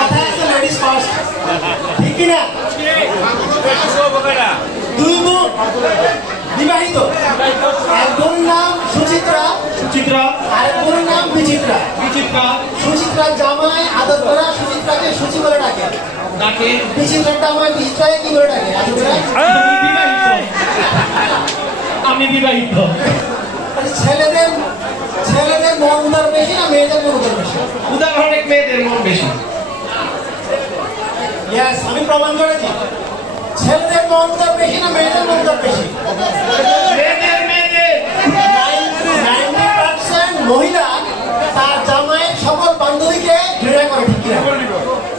কথায় আছে ladies first, ঠিক কিনা? দুই বোন বিবাহিত, এক বোন নাম সুচিত্রা, আর এক বোনের নাম বিচিত্রা। সুচিত্রার জামাই আদর করা সুচিত্রাকে সুচি করে ডাকে, বিচিত্রার জামাই বিচিত্রাকে কি করে ডাকে? আদর করে। আমি বিবাহিত। ছেলেদের মন উদার বেশি না মেয়েদের মন উদার বেশি? উদাহরণে মেয়েদের মন বেশি। ইয়েস, আমি প্রমাণ করেছি। ছেলেদের মন উদার বেশি না মেয়েদের মন উদার বেশি? মেয়েদের 90% মহিলা তার জামাইয়ের সকল বান্ধবীকে ঘৃণা করে, ঠিক কিনা?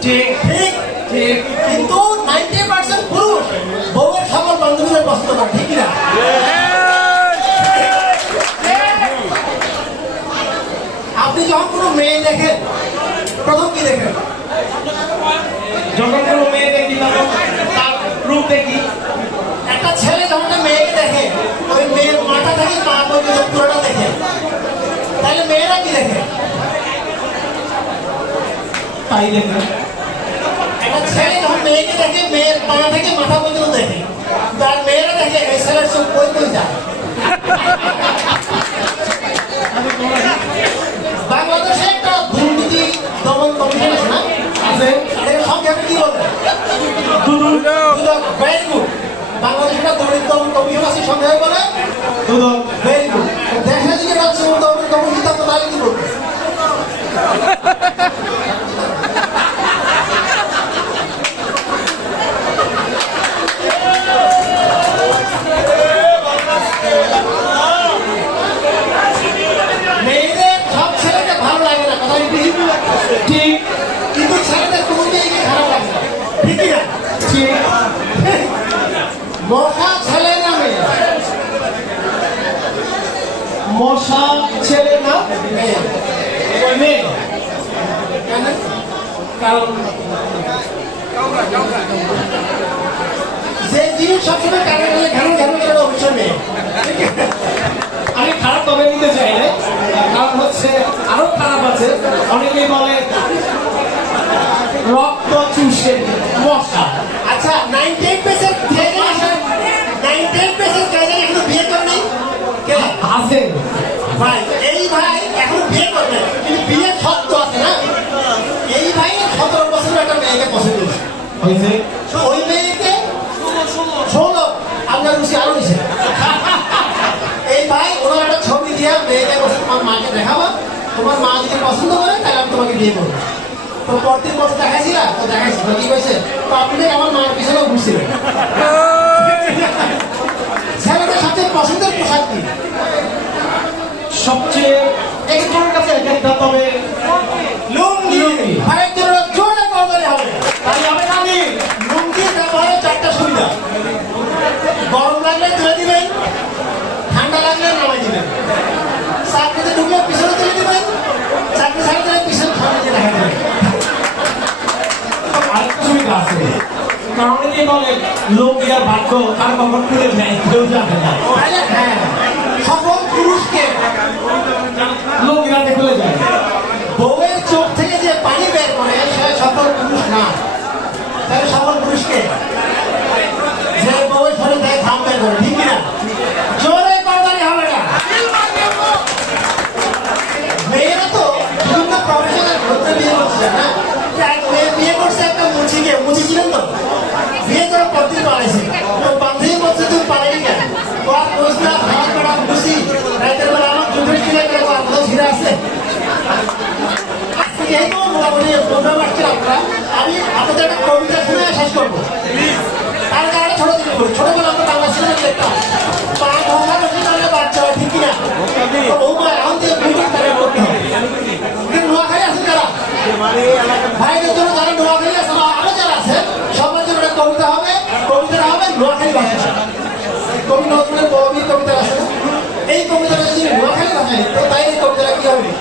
ঠিক ঠিক। ঠিক। কিন্তু 90% পুরুষ বউয়ের সকল বান্ধবীদের পছন্দ করে, ঠিক কিনা? আপনি যখন কোনো মেয়ে দেখেন প্রথম কি দেখেন? যখন কোনো মেয়ে দেখি তখন তার রূপ দেখি। একটা ছেলে যখন একটা মেয়েকে দেখে ওই মেয়ের মাথা থেকে পা পর্যন্ত পুরোটা দেখে, তাহলে মেয়েরা কি দেখে? তাই দেখে। একটা ছেলে যখন মেয়েকে দেখে মেয়ের পা থেকে মাথা পর্যন্ত দেখে, তার মেয়েরা দেখে এই ছেলের চোখ কই কই যায়। বাংলাদেশে একটা দুর্নীতি দমন কমিশন আছে না? আছে। এর সংক্ষেপে কি বলে? দুদক। Very good. বাংলাদেশে একটা দুর্নীতি দমন কমিশন আছে, সংক্ষেপে বলে দুদক। Very good. দেশে যদি রাজ্য দমন কমিশন থাকতো তাহলে কি বলতো? মেয়েদের সব ছেলেকে ভালো লাগে না, কথা ঠিক। ঠিক। কিন্তু ছেলেদের কোনো মেয়েকে খারাপ লাগে না, ঠিক কিনা? ঠিক। মশা ছেলে না মেয়ে? মশা ছেলে না মেয়ে। মেয়ে। কেন? কারণ যে জিনিস সবসময় কানে গেলে ঘানো ঘানো করে অবশ্যই মেয়ে। আমি খারাপ তবে নিতে চাই না, কারণ হচ্ছে আরো খারাপ আছে। অনেকেই বলে রক্ত চুষে মশা। আচ্ছা, 98% এখনো বিয়ে করে নাই? কে? আছে ভাই, এই ভাই এখন বিয়ে করবে, কিন্তু বিয়ের শর্ত আছে না? এই ভাই 17 বছরের একটা মেয়েকে পছন্দ করছে, হয়েছে। ওই মেয়েকে 16, আপনার রুচি আরো হয়েছে। এই ভাই ওনার একটা ছবি দিয়ে মেয়েকে বসে তোমার মাকে দেখাবা, তোমার মা যদি পছন্দ করে তাহলে আমি তোমাকে বিয়ে করবো। তো পরদিন বছর দেখাইছিলা? তো দেখাইছি। কি হয়েছে? তো আপনি আমার মার পিছনেও ঘুরছিলেন। ছেলেদের সবচেয়ে পছন্দের পোশাক কি? সবচেয়ে একজনের কাছে এক একটা, তবে লুঙ্গি। আরেকজন জোরে করতে হবে, তাহলে হবে না। লুঙ্গির ব্যবহারে 4টা সুবিধা: গরম লাগলে তুলে দিবেন, ঠান্ডা লাগলে নামাই দিবেন, চাকরিতে ঢুকলে পিছনে তুলে দিবেন, চাকরি ছাড়া দিলে পিছনে সামনে দিয়ে দেখা দেবেন। আরেকটা সুবিধা আছে। কারণ অনেকেই বলে লোক ইয়ার ভাগ্য কার কখন খুলে নেয় কেউ জানে না। তাহলে হ্যাঁ, সকল পুরুষকে লোক ইরাতে খুলে যায়। বউয়ের চোখ থেকে যে পানি বের করে সে সকল পুরুষ না। তাহলে সকল পুরুষকে যে বউয়ের শরীর থেকে ঘাম বের করে, ঠিক কিনা? জোরে করতালি হবে না। মেয়েরা তো বিভিন্ন প্রফেশনের ক্ষেত্রে বিয়ে করছে না? এক মেয়ে বিয়ে করছে একটা মুচিকে, মুচি ছিলেন তো? বিয়ে করে পরদিন পালাইছে। তো বান্ধবী বলছে তুমি পালাইনি কেন? তো আর বলছে না, খাওয়া করা খুশি রাতের বেলা আমার যুদ্ধের ছিল করে আর কোথাও ছিঁড়ে আছে। আজকে এই তো মোটামুটি প্রোগ্রাম আসছে আপনারা। আমি আপনাদের একটা কবিতা শুনে শেষ করবো। তার কারণে ছোট থেকে করি। ছোটবেলা আমরা বাংলা সিনেমা দেখতাম।